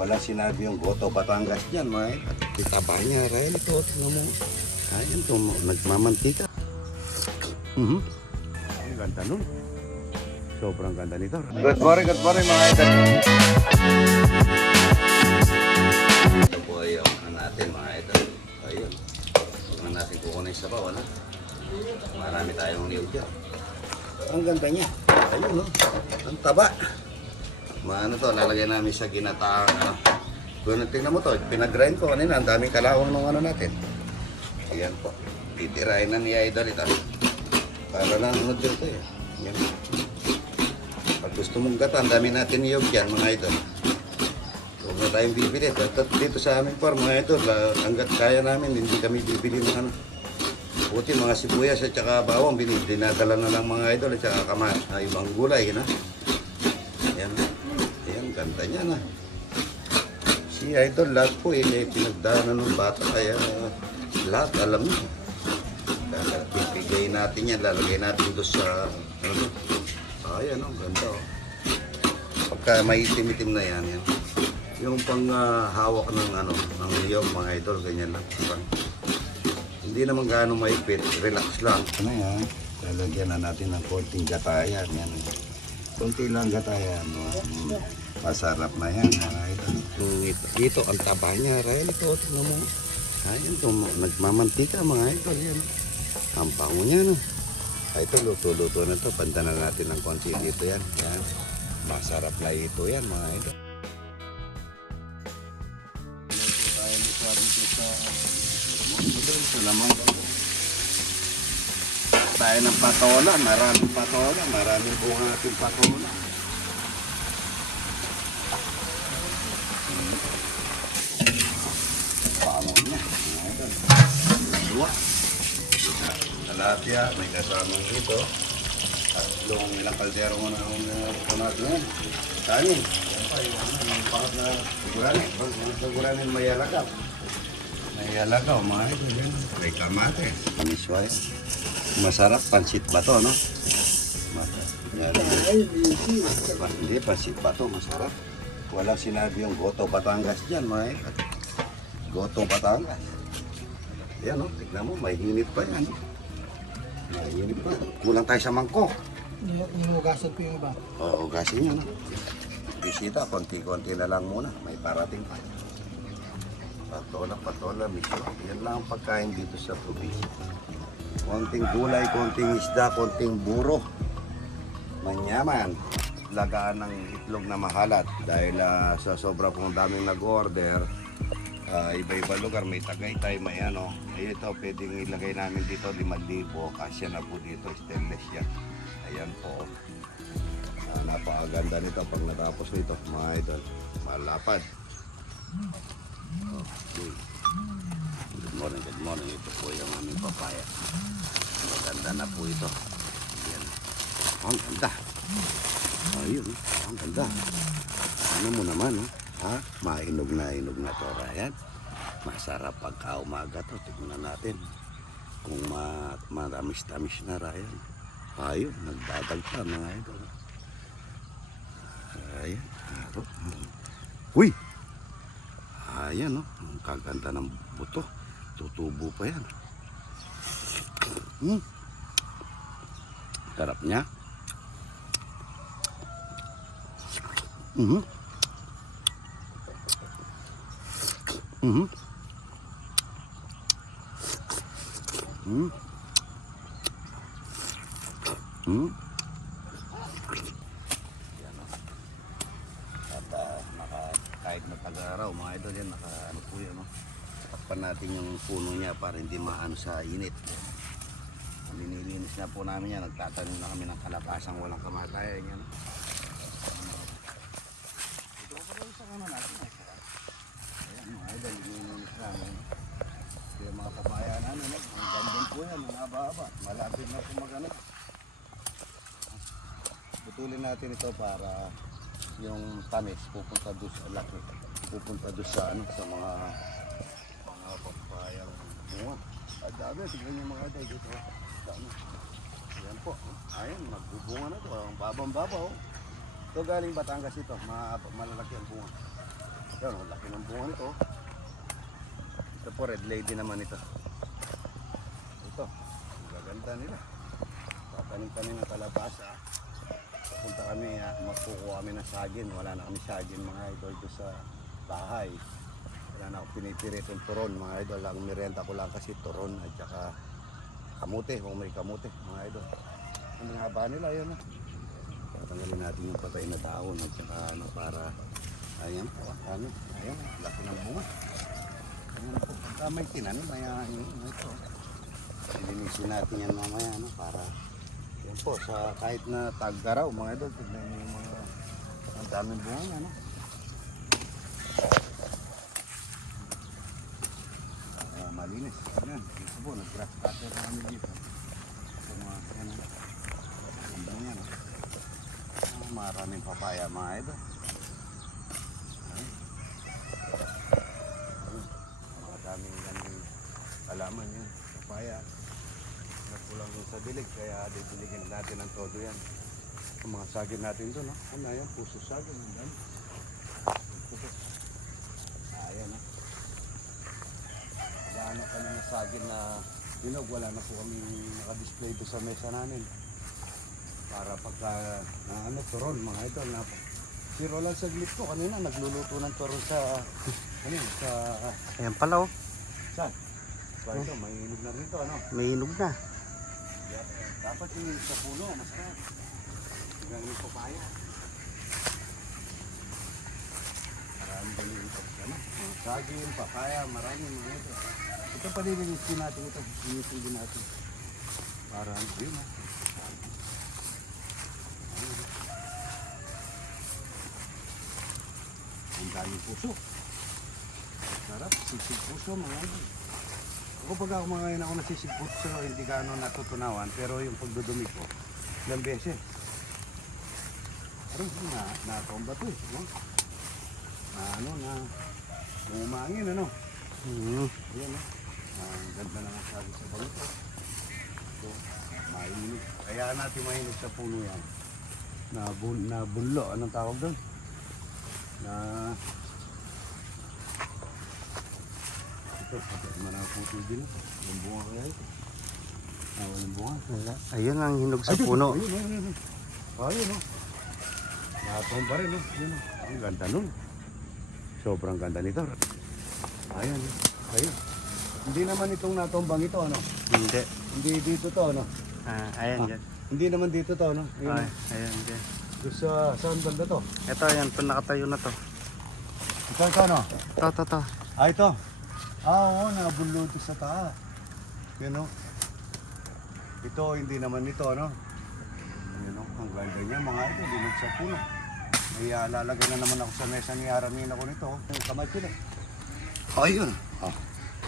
Wala sinabi yung Goto Batangas dyan, mga idol. Titaba niya, Rael. Ito, tingnan mo. Ayan to, nagmamantika. Ang ganda nun. Sobrang ganda nito. Good morning mga idol. Ito po ay yung natin mga idol. Ayun. Huwag natin kukunin sa bawah, no? Marami tayong niyog dyan. Ang ganda niya. Ayun, no? Ang taba. Maano to, lalagay namin sa ginataang, ano. Kung tingnan mo to, pinag-grind ko kanina. Ang daming kalawang ng ano natin. Ayan po. Titirahin na ni Idol ito. Para lang ano dito eh. Yan. Pag gusto mong gata, ang dami natin niyog dyan mga idol. Huwag na tayong bibili. Dito sa aming farm mga idol, hanggat kaya namin, hindi kami bibili ng ano. Buti mga sibuyas at saka bawang, dinadala na lang mga idol at saka ibang gulay. Na? Yan. Yan, ganda niya na. Si Idol, lahat po pinagdaanan ng bata, kaya lahat alam niyo. Pipigay natin yan, lalagay natin doon sa ano. Ayan, ganda oh. Pagka may itim-itim na yan, yan. Yung pang hawak ng ano, ng niyog mga idol, ganyan lang. Hindi naman gaano maipit, relax lang. Ano yan? Lalagyan na natin ng konting gatayan. Yan. Konti lang gatayan. Masarap na yan mga idol. Dito ang taba niya, Rael. Ito, tingnan mo. Ayan to, nagmamantika mga idol yan. Ang pango niya, no? Ay, ito, luto-luto na to. Panda na natin ng konti dito yan. Yan. Masarap na ito yan, mga idol. Luto tayo dito sa lamang. Tayo ng patola. Maraming patola. Maraming bunga natin patola. Pango niya, mga idol. Dua. Talapia, may kasamang ito. Tatlong ilang kaldero mo na ang natin. Kanin. Parang na siguranin may alagaw. May alagaw, mga ito. May kamate. Kamisway. Masarap, pansit ba to, no? Hindi, pansit ba to, masarap. Walang sinabi yung Goto Batangas dyan, mga ito. Goto Batangas. Yan, no? Tignan mo, may hinit pa yan. May hinit pa. Kulang tayo sa mangkok. Inuugasan po yung iba. Oo, ugasin nyo, no? Bisita, konti-konti na lang muna. May parating pa. Patola, misyo. Yan lang ang pagkain dito sa probinsya. Konting gulay, konting isda, konting buro. Manyaman. Lagaan ng itlog na mahalat. Dahil sa sobra pong daming nag-order, iba-iba lugar, may Tagaytay, may ano. Ito, pwedeng ilagay namin dito 5,000. Kasya na po dito, stainless yan. Ayan po. Napakaganda nito pag natapos nito, mga idol. Malapad. Okay. Good morning. Ito po yung aming papaya. Maganda na po ito. Ayan. Ang ganda. Ayun, ang ganda. Ano mo naman, oh? Ha? Mainog na to, Ryan. Masarap pagka umaga to. Tignan natin kung matamis-tamis na, Ryan. Ayun, nagdadag pa mga idol. Ayan. Uy! Ayan, no? Ang kaganda ng buto. Tutubo pa yan. Sarap niya. At kahit matag-araw mga idol yan, ano po yan, no? Takpan natin yung puno niya para hindi maano sa init. Linilinis na po namin yan. Nagtatanim na kami ng kalabasang walang kamatayan yan. Ito pa rin sa kanan natin. Ayan mga idol, linilinis namin. Kaya mga kabayan namin, ang gandun po yan, ang haba-haba. Malapit na po mag-ano. Putulin natin ito para yung tamis pupunta doon sa laki. Pupunta doon sa ano, sa mga papayang bunga. At dami, tignan niyo mga idol dito. Ayan po. Ayan, magbubunga na ito. Ang babang-babaw. Ito galing Batangas ito. Malalaki ang bunga. Yan, ang laki ng bunga nito. Ito po, red lady naman ito. Ito, ang gaganda nila. Tatanim kami ng kalabasa. Punta kami, magkukuha kami ng sagin. Wala na kami sagin mga idol doon sa bahay. Wala na akong pinipiritong turon mga idol. Ang merienda ko lang kasi turon at saka kamote, kung may kamote mga idol. Ang haba nila yun. Tatanggalin natin yung patay na dahon at saka para ayan po, ayan, laki ng bunga. Ayan po, pagka may tinanim, ito. Ilinisin natin yan mamaya para yan po, sa kahit na tag-araw mga idol, tignan nyo yung mga ang daming bunga malinis. Ayan, ito po, nag-grass cutter na kami dito. Ito mga ang bunga maraming papaya mga idol. Maraming alaman yun, papaya. Nagkulang dun sa dilig, kaya didiligin natin ang todo yan. Ang mga sagin natin doon, ano yan, puso sagin. Ayan, wala kami na sagin na dinog, wala na po kami nakadisplay doon sa mesa namin. Para pagka, turon mga idol na si Roland saglit ko kanina, nagluluto ng turon sa, Ayan pala oh. saan? So ito, may hinog na rito, May hinog na. Dapat yung sa puno, mas ka. Hanggang yung papaya. Maraming balikat ka na. Saging, papaya, maraming mga ito. Ito pa nilinisin natin ito. Linisin din natin. Para yun Ang daming puso. Sarap, sisig puso mga ito. Ako pag ako mga ngayon ako nasisig puso, hindi ka natutunawan. Pero yung pagdudumi ko, ilang beses. Parang natomba to no? Umangin Ayan ang ganda naman sabi sa bangko. So, mainit. Kaya natin mainit sa puno yan. Na bunlo, anong tawag doon? Ito, manaputo din ito. Yung bunga kaya ito. Yung bunga. Ayun ang hinog sa puno. Ayun. Natomba rin. Yun. Ang ganda nun. Sobrang ganda nito. Ayun. Hindi naman itong natombang ito, Hindi. Hindi dito to, Ayan dyan. Hindi naman dito to, Ay, ayan dyan. Doon sa saan banda to? Ito, ayan po nakatayo na to. Ito, Ito. ito. Oo, nabunlo ito sa taas. Yun, Ito, hindi naman ito, Yun, ang ganda niya, mga ito, dinog sa puno. May lalagay na naman ako sa mesa ni Aramin ako nito. Yung kamay ko na. Ayun.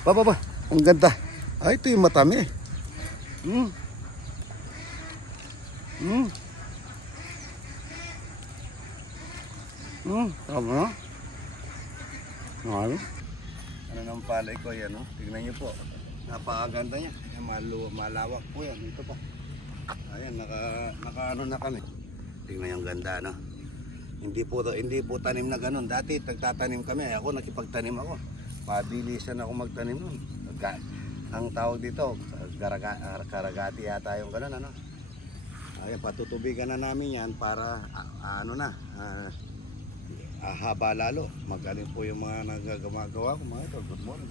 Baba. Ang ganda. Ito yung matami. Tama. Ano nang palay ko yan, Tignan niyo po. Napakaganda niya. Malawak po yan. Ito pa. Ayan, naka na kami. Tignan yung ganda, Hindi po tanim na ganun. Dati nagtatanim kami. Ako nakipagtanim ako. Mabilisan ako magtanim nun. Ang tawag dito, karagati yata yung ganun, Ay, patutubigan na namin yan para haba lalo. Magaling po yung mga nagagawa ko mga ito. Good morning.